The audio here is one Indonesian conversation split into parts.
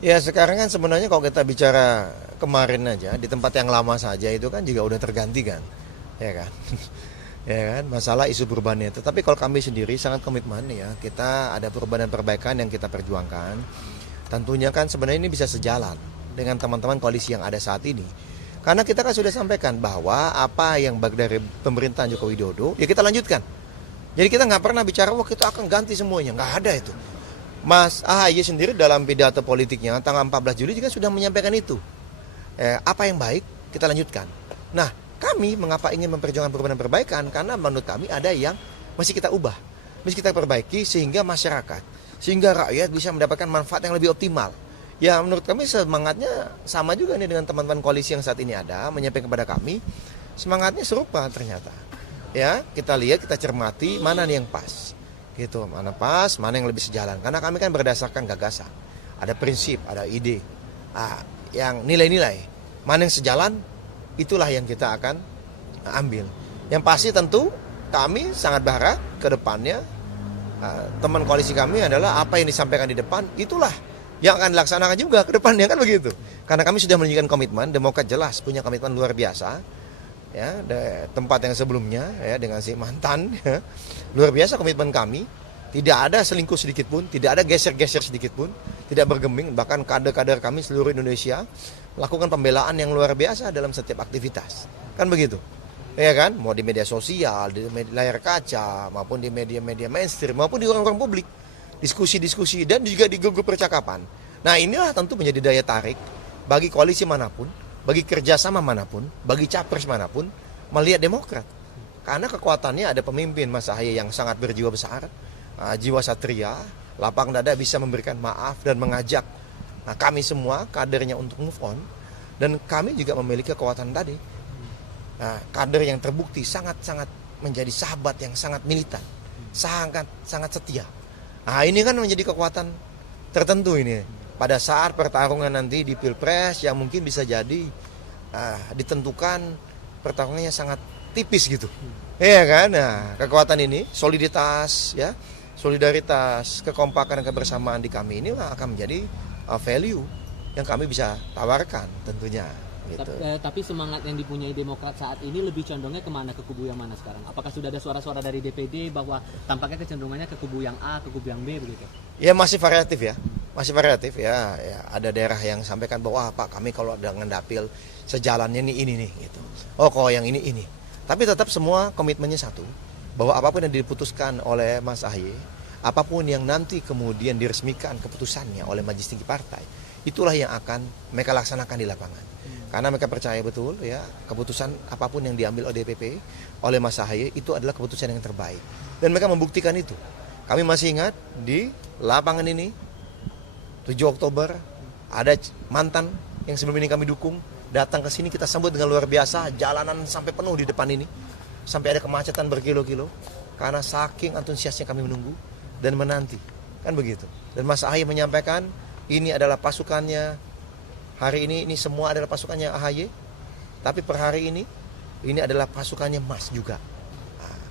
Ya sekarang kan sebenarnya kalau kita bicara kemarin aja di tempat yang lama saja itu kan juga udah terganti kan, ya kan, ya kan masalah isu perubahan itu. Tapi kalau kami sendiri sangat komitmen ya kita ada perubahan dan perbaikan yang kita perjuangkan. Tentunya kan sebenarnya ini bisa sejalan dengan teman-teman koalisi yang ada saat ini. Karena kita kan sudah sampaikan bahwa apa yang baik dari pemerintahan Joko Widodo ya kita lanjutkan. Jadi kita nggak pernah bicara wah kita akan ganti semuanya, nggak ada itu. Mas AHY sendiri dalam pidato politiknya tanggal 14 Juli juga sudah menyampaikan itu. Apa yang baik kita lanjutkan. Nah, kami mengapa ingin memperjuangkan perubahan dan perbaikan? Karena menurut kami ada yang masih kita ubah, masih kita perbaiki sehingga masyarakat, sehingga rakyat bisa mendapatkan manfaat yang lebih optimal. Ya menurut kami semangatnya sama juga nih dengan teman-teman koalisi yang saat ini ada, menyampaikan kepada kami, semangatnya serupa ternyata. Ya, kita lihat, kita cermati mana nih yang pas. Gitu, mana pas, mana yang lebih sejalan. Karena kami kan berdasarkan gagasan, ada prinsip, ada ide, yang nilai-nilai. Mana yang sejalan, itulah yang kita akan ambil. Yang pasti tentu kami sangat berharap ke depannya teman koalisi kami adalah apa yang disampaikan di depan, itulah yang akan dilaksanakan juga ke depannya kan begitu. Karena kami sudah menunjukkan komitmen, Demokrat jelas punya komitmen luar biasa. Ya, tempat yang sebelumnya ya dengan si mantan ya, luar biasa komitmen kami, tidak ada selingkuh sedikit pun, tidak ada geser-geser sedikit pun, tidak bergeming, bahkan kader-kader kami seluruh Indonesia melakukan pembelaan yang luar biasa dalam setiap aktivitas, kan begitu, ya kan, mau di media sosial, di layar kaca, maupun di media-media mainstream, maupun di orang-orang publik, diskusi-diskusi dan juga di grup percakapan. Nah inilah tentu menjadi daya tarik bagi koalisi manapun, bagi kerjasama manapun, bagi capres manapun, melihat Demokrat. Karena kekuatannya ada pemimpin Mas AHY yang sangat berjiwa besar, jiwa satria, lapang dada bisa memberikan maaf dan mengajak kami semua kadernya untuk move on. Dan kami juga memiliki kekuatan tadi. Kader yang terbukti sangat-sangat menjadi sahabat yang sangat militan, sangat setia. Nah ini kan menjadi kekuatan tertentu ini. Pada saat pertarungan nanti di Pilpres yang mungkin bisa jadi ditentukan pertarungannya sangat tipis gitu. Iya kan? Nah, kekuatan ini, soliditas ya, solidaritas, kekompakan dan kebersamaan di kami inilah akan menjadi value yang kami bisa tawarkan tentunya. Gitu. Tapi semangat yang dipunyai Demokrat saat ini lebih condongnya kemana, ke kubu yang mana sekarang? Apakah sudah ada suara-suara dari DPD bahwa tampaknya kecenderungannya ke kubu yang A, ke kubu yang B begitu? Ya masih variatif ya. Masih variatif ya, ada daerah yang sampaikan bahwa Pak kami kalau dengan dapil sejalannya ini nih gitu. Oh kalau yang ini. Tapi tetap semua komitmennya satu, bahwa apapun yang diputuskan oleh Mas AHY, apapun yang nanti kemudian diresmikan keputusannya oleh Majelis Tinggi Partai, itulah yang akan mereka laksanakan di lapangan. Karena mereka percaya betul ya keputusan apapun yang diambil oleh DPP, oleh Mas AHY itu adalah keputusan yang terbaik. Dan mereka membuktikan itu. Kami masih ingat di lapangan ini 7 Oktober ada mantan yang sebelum ini kami dukung datang ke sini, kita sambut dengan luar biasa, jalanan sampai penuh di depan ini, sampai ada kemacetan berkilo-kilo karena saking antusiasnya kami menunggu dan menanti, kan begitu. Dan Mas AHY menyampaikan ini adalah pasukannya hari ini semua adalah pasukannya AHY, tapi per hari ini adalah pasukannya Mas juga.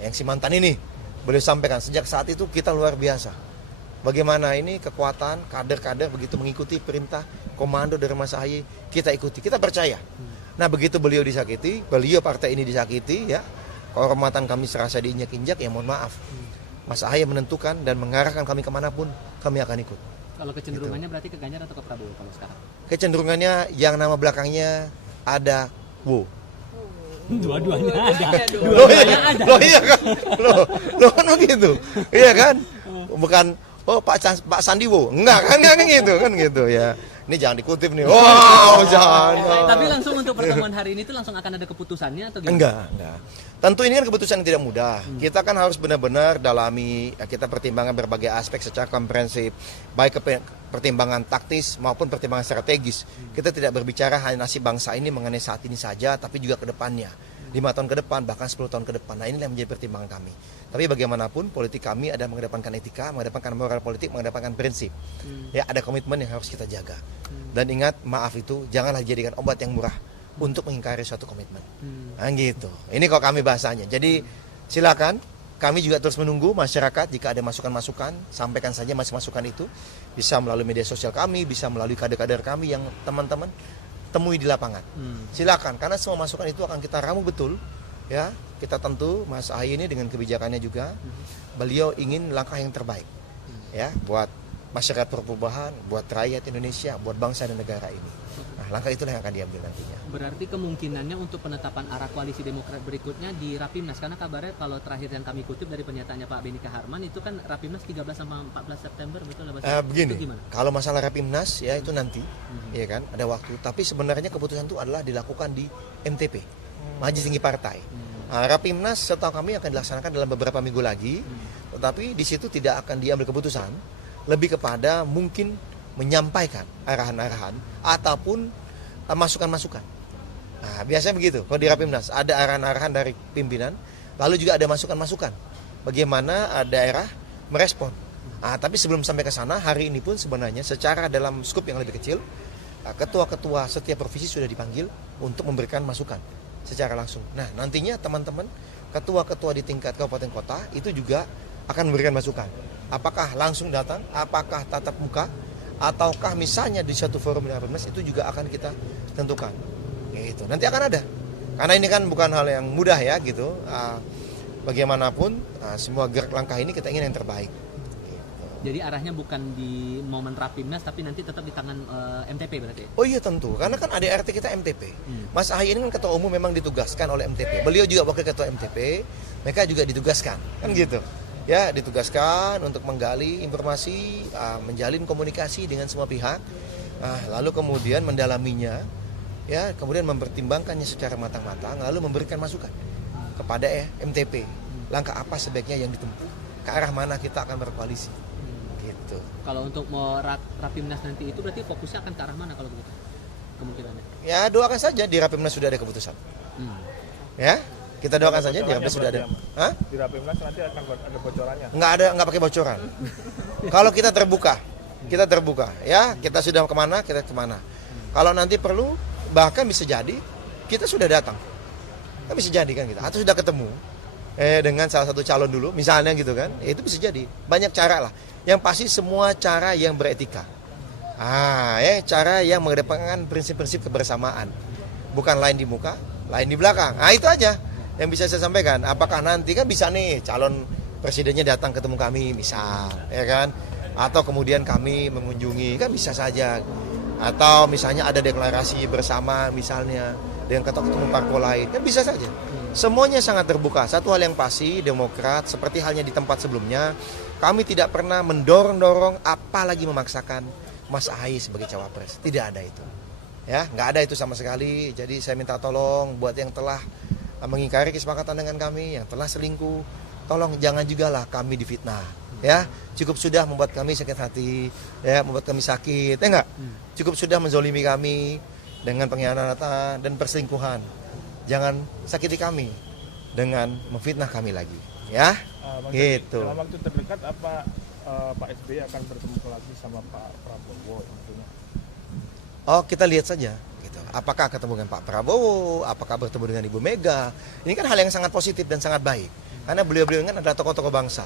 Yang si mantan ini boleh sampaikan sejak saat itu kita luar biasa. Bagaimana ini kekuatan kader-kader begitu mengikuti perintah komando dari Mas AHY, kita ikuti, kita percaya. Nah begitu beliau disakiti, beliau partai ini disakiti ya, kehormatan kami serasa diinjak-injak, ya mohon maaf. Mas AHY menentukan dan mengarahkan kami kemanapun, kami akan ikut. Kalau kecenderungannya berarti ke Ganjar atau ke Prabowo kalau sekarang? Kecenderungannya yang nama belakangnya ada Wo. Dua-duanya ada. Dua-duanya ada. Loh iya kan? Loh kan begitu. Iya kan? Bukan Pak Sandi Wo. Enggak gitu ya. Ini jangan dikutip nih. Wow, jangan. Tapi langsung untuk pertemuan hari ini tuh langsung akan ada keputusannya atau gimana? Enggak. Tentu ini kan keputusan yang tidak mudah. Kita kan harus benar-benar dalami, kita pertimbangkan berbagai aspek secara komprehensif, baik pertimbangan taktis maupun pertimbangan strategis. Kita tidak berbicara hanya nasib bangsa ini mengenai saat ini saja, tapi juga ke depannya. 5 tahun ke depan, bahkan 10 tahun ke depan. Nah inilah yang menjadi pertimbangan kami. Tapi bagaimanapun politik kami ada mengedepankan etika, mengedepankan moral politik, mengedepankan prinsip. Ya ada komitmen yang harus kita jaga. Dan ingat, maaf itu janganlah dijadikan obat yang murah untuk mengingkari suatu komitmen. Nah gitu. Ini kok kami bahasanya. Jadi silakan kami juga terus menunggu masyarakat jika ada masukan-masukan, sampaikan saja masukan itu. Bisa melalui media sosial kami, bisa melalui kader-kader kami yang teman-teman temui di lapangan. Silakan, karena semua masukan itu akan kita ramu betul. Ya, kita tentu Mas Ahy ini dengan kebijakannya juga, beliau ingin langkah yang terbaik. Ya, buat masyarakat perubahan, buat rakyat Indonesia, buat bangsa dan negara ini. Nah, langkah itulah yang akan diambil nantinya. Berarti kemungkinannya untuk penetapan arah koalisi Demokrat berikutnya di Rapimnas, karena kabarnya kalau terakhir yang kami kutip dari pernyataannya Pak Benny Kaharman itu kan Rapimnas 13 sama 14 September, betul nggak? Begini, Itu gimana? kalau masalah Rapimnas ya itu nanti, ya kan, ada waktu. Tapi sebenarnya keputusan itu adalah dilakukan di MTP, Majelis Tinggi Partai. Nah, Rapimnas setahu kami akan dilaksanakan dalam beberapa minggu lagi, tetapi di situ tidak akan diambil keputusan, lebih kepada mungkin menyampaikan arahan-arahan ataupun masukan-masukan. Nah, biasanya begitu. Kalau di Rapimnas ada arahan-arahan dari pimpinan, lalu juga ada masukan-masukan. Bagaimana daerah merespon. Nah, tapi sebelum sampai ke sana, hari ini pun sebenarnya secara dalam skup yang lebih kecil, ketua-ketua setiap provinsi sudah dipanggil untuk memberikan masukan secara langsung. Nah, nantinya teman-teman ketua-ketua di tingkat kabupaten kota itu juga akan memberikan masukan. Apakah langsung datang, apakah tatap muka, ataukah misalnya di suatu forum di Rapimnas, itu juga akan kita tentukan. Gitu. Nanti akan ada. Karena ini kan bukan hal yang mudah ya gitu. Bagaimanapun semua gerak langkah ini kita ingin yang terbaik. Jadi arahnya bukan di momen Rapimnas tapi nanti tetap di tangan MTP berarti. Oh iya tentu, karena kan ADRT kita MTP. Mas Ahy ini kan ketua umum memang ditugaskan oleh MTP. Beliau juga wakil ketua MTP, mereka juga ditugaskan, kan gitu. Ya, ditugaskan untuk menggali informasi, menjalin komunikasi dengan semua pihak, lalu kemudian mendalaminya, ya, kemudian mempertimbangkannya secara matang-matang, lalu memberikan masukan kepada MTP. Langkah apa sebaiknya yang ditempuh, ke arah mana kita akan berkoalisi. Gitu. Kalau untuk mau Rapimnas nanti itu berarti fokusnya akan ke arah mana kalau begitu? Kemungkinannya. Ya, doakan saja di Rapimnas sudah ada keputusan. Ya, kita doakan saja di Rapimnas sudah ada. Hah? Di Rapimnas nanti akan ada bocorannya? Nggak pakai bocoran. Kalau kita terbuka, ya, kita sudah kemana, kita kemana. Kalau nanti perlu, bahkan bisa jadi kita sudah datang. Kan bisa jadi kan kita, atau sudah ketemu dengan salah satu calon dulu, misalnya gitu kan, itu bisa jadi. Banyak cara lah. Yang pasti semua cara yang beretika. Cara yang mengedepankan prinsip-prinsip kebersamaan. Bukan lain di muka, lain di belakang. Itu aja yang bisa saya sampaikan. Apakah nanti kan bisa nih calon presidennya datang ketemu kami, misal, ya kan? Atau kemudian kami mengunjungi, kan bisa saja. Atau misalnya ada deklarasi bersama misalnya dengan ketua-ketua parpol lain, kan bisa saja. Semuanya sangat terbuka. Satu hal yang pasti, Demokrat seperti halnya di tempat sebelumnya, kami tidak pernah mendorong-dorong apalagi memaksakan Mas Ahy sebagai cawapres. Tidak ada itu. Ya, nggak ada itu sama sekali. Jadi saya minta tolong buat yang telah mengingkari kesepakatan dengan kami, yang telah selingkuh, tolong jangan juga lah kami difitnah. Ya, cukup sudah membuat kami sakit hati, ya, membuat kami sakit, ya enggak? Cukup sudah menzolimi kami dengan pengkhianatan dan perselingkuhan. Jangan sakiti kami dengan memfitnah kami lagi, ya. Gitu. Dalam waktu terdekat apa Pak SBY akan bertemu lagi sama Pak Prabowo tentunya? Oh, kita lihat saja. Gitu. Apakah ketemu dengan Pak Prabowo, apakah bertemu dengan Ibu Mega? Ini kan hal yang sangat positif dan sangat baik. Karena beliau-beliau kan adalah tokoh-tokoh bangsa.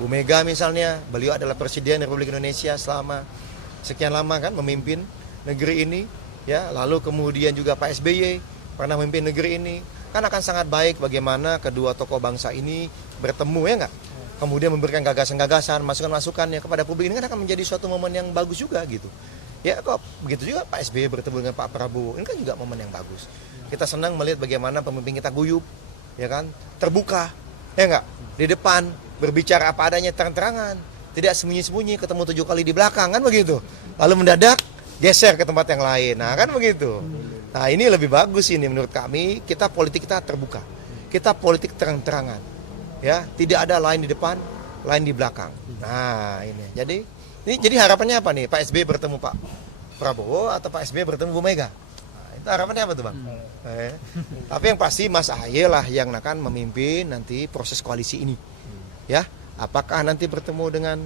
Bu Mega misalnya, beliau adalah Presiden Republik Indonesia selama sekian lama kan memimpin negeri ini, ya. Lalu kemudian juga Pak SBY pernah memimpin negeri ini. Kan akan sangat baik bagaimana kedua tokoh bangsa ini bertemu, ya enggak? Kemudian memberikan gagasan-gagasan, masukan-masukannya kepada publik. Ini kan akan menjadi suatu momen yang bagus juga gitu. Ya kok begitu juga Pak SBY bertemu dengan Pak Prabowo. Ini kan juga momen yang bagus. Kita senang melihat bagaimana pemimpin kita guyup, ya kan? Terbuka, ya enggak? Di depan berbicara apa adanya terang-terangan, tidak sembunyi-sembunyi, ketemu 7 kali di belakang, kan begitu. Lalu mendadak geser ke tempat yang lain. Nah, kan begitu. Nah, ini lebih bagus ini menurut kami. Politik kita terbuka. Kita politik terang-terangan. Ya, tidak ada lain di depan, lain di belakang. Nah, ini. Jadi harapannya apa nih? Pak SBY bertemu Pak Prabowo atau Pak SBY bertemu Bu Mega? Nah, itu harapannya apa tuh, Bang? Tapi yang pasti Mas Ahy lah yang akan memimpin nanti proses koalisi ini. Ya, apakah nanti bertemu dengan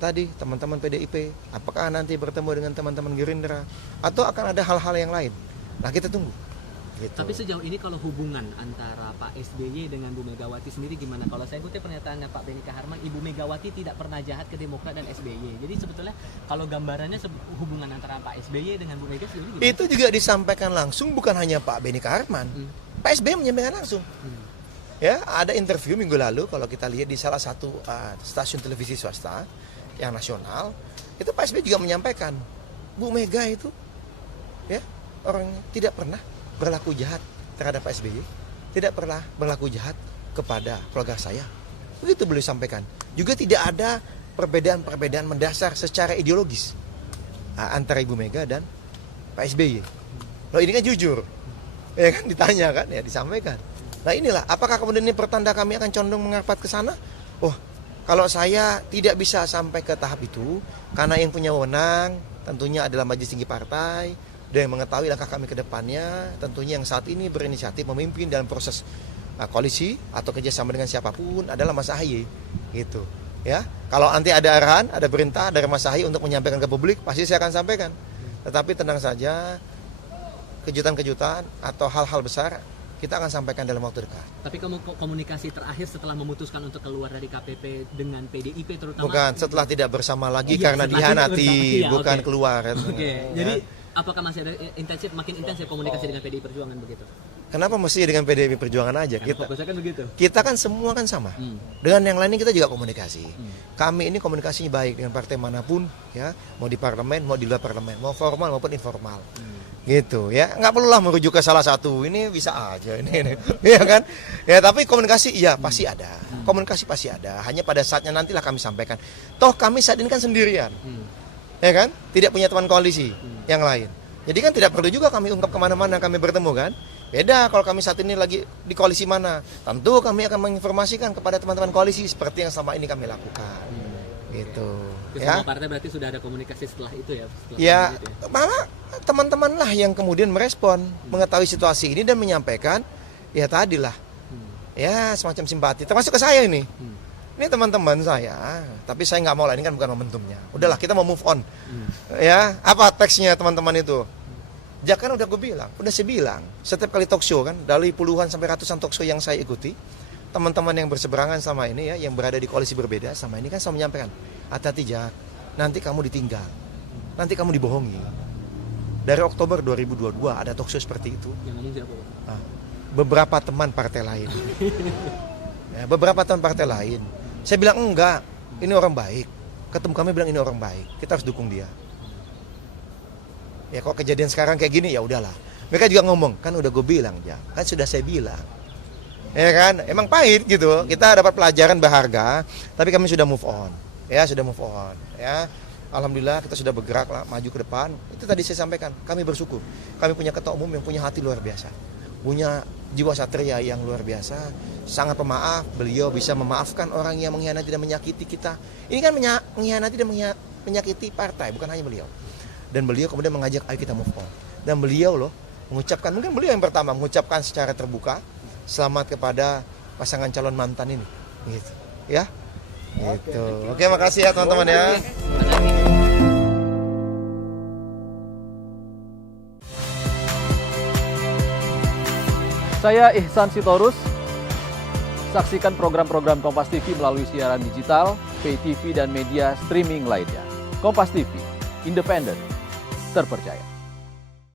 tadi teman-teman PDIP, apakah nanti bertemu dengan teman-teman Gerindra, atau akan ada hal-hal yang lain? Nah, kita tunggu. Gitu. Tapi sejauh ini kalau hubungan antara Pak SBY dengan Bu Megawati sendiri gimana? Kalau saya kutip pernyataannya Pak Benika Harman, Ibu Megawati tidak pernah jahat ke Demokrat dan SBY. Jadi sebetulnya kalau gambarannya hubungan antara Pak SBY dengan Bu Mega sendiri gimana? Itu juga disampaikan langsung, bukan hanya Pak Benika Harman. Pak SBY menyampaikan langsung. Ya, ada interview minggu lalu kalau kita lihat di salah satu stasiun televisi swasta yang nasional, itu Pak SBY juga menyampaikan, Bu Mega itu ya orangnya tidak pernah berlaku jahat terhadap Pak SBY, tidak pernah berlaku jahat kepada keluarga saya. Begitu beliau sampaikan. Juga tidak ada perbedaan-perbedaan mendasar secara ideologis antara Ibu Mega dan Pak SBY. Loh ini kan jujur, ya kan ditanya kan, ya disampaikan. Nah inilah, apakah kemudian ini pertanda kami akan condong mengarapat ke sana? Oh, kalau saya tidak bisa sampai ke tahap itu, karena yang punya wewenang tentunya adalah Majelis Tinggi Partai, dan yang mengetahui langkah kami ke depannya, tentunya yang saat ini berinisiatif memimpin dalam proses koalisi atau kerjasama dengan siapapun adalah Mas Ahaye, gitu. Ya, kalau nanti ada arahan, ada perintah dari Mas Ahaye untuk menyampaikan ke publik, pasti saya akan sampaikan. Tetapi tenang saja, kejutan-kejutan atau hal-hal besar kita akan sampaikan dalam waktu dekat. Tapi kamu komunikasi terakhir setelah memutuskan untuk keluar dari KPP dengan PDIP terutama? Bukan, setelah tidak bersama lagi Iya, karena setelah tidak dihianati, bersama, iya, bukan oke. keluar. Oke, Ya. jadi apakah masih ada makin intensif komunikasi dengan PDI Perjuangan begitu? Kenapa mesti dengan PDIP Perjuangan aja? Karena fokusnya kan begitu. Kita kan semua kan sama. Dengan yang lainnya kita juga komunikasi. Kami ini komunikasinya baik dengan partai manapun, ya, mau di parlemen, mau di luar parlemen, mau formal maupun informal. Gitu ya, nggak perlulah merujuk ke salah satu, ini bisa aja ini. Ya kan, ya tapi komunikasi iya pasti ada, komunikasi pasti ada, hanya pada saatnya nantilah kami sampaikan. Toh kami saat ini kan sendirian, ya kan, tidak punya teman koalisi yang lain, jadi kan tidak perlu juga kami ungkap kemana-mana kami bertemu kan. Beda kalau kami saat ini lagi di koalisi mana, tentu kami akan menginformasikan kepada teman-teman koalisi seperti yang selama ini kami lakukan. Gitu. Ke Ya. semua partai berarti sudah ada komunikasi setelah itu ya? Setelah Ya, itu ya? malah teman-teman lah yang kemudian merespon, mengetahui situasi ini dan menyampaikan, ya tadilah, ya semacam simpati, termasuk ke saya ini. Ini teman-teman saya, tapi saya nggak mau lah, ini kan bukan momentumnya. Udahlah, kita mau move on. Ya, apa teksnya teman-teman itu? Kan udah gue bilang, udah saya bilang, setiap kali talk show kan, dari puluhan sampai ratusan talk show yang saya ikuti, teman-teman yang berseberangan sama ini ya, yang berada di koalisi berbeda sama ini kan saya menyampaikan, hati-hati Jak, nanti kamu ditinggal, nanti kamu dibohongi. Dari Oktober 2022 ada talk show seperti itu. Yang ngomong siapa? Nah, beberapa teman partai lain, ya, beberapa teman partai lain, saya bilang enggak, ini orang baik. Ketemu kami bilang ini orang baik, kita harus dukung dia. Ya kok kejadian sekarang kayak gini ya udahlah. Mereka juga ngomong, kan udah gue bilang ya, kan sudah saya bilang. Ya kan, emang pahit gitu. Kita dapat pelajaran berharga, tapi kami sudah move on. Ya, sudah move on. Ya, alhamdulillah kita sudah bergerak lah, maju ke depan. Itu tadi saya sampaikan, kami bersyukur. Kami punya ketua umum yang punya hati luar biasa, punya jiwa satria yang luar biasa, sangat pemaaf. Beliau bisa memaafkan orang yang mengkhianati dan menyakiti kita. Ini kan mengkhianati dan menyakiti partai, bukan hanya beliau. Dan beliau kemudian mengajak ayo kita move on. Dan beliau loh mengucapkan, mungkin beliau yang pertama mengucapkan secara terbuka, selamat kepada pasangan calon mantan ini, gitu, ya, gitu. Oke, makasih ya teman-teman ya. Saya Ihsan Sitorus. Saksikan program-program Kompas TV melalui siaran digital, pay TV dan media streaming lainnya. Kompas TV, independen, terpercaya.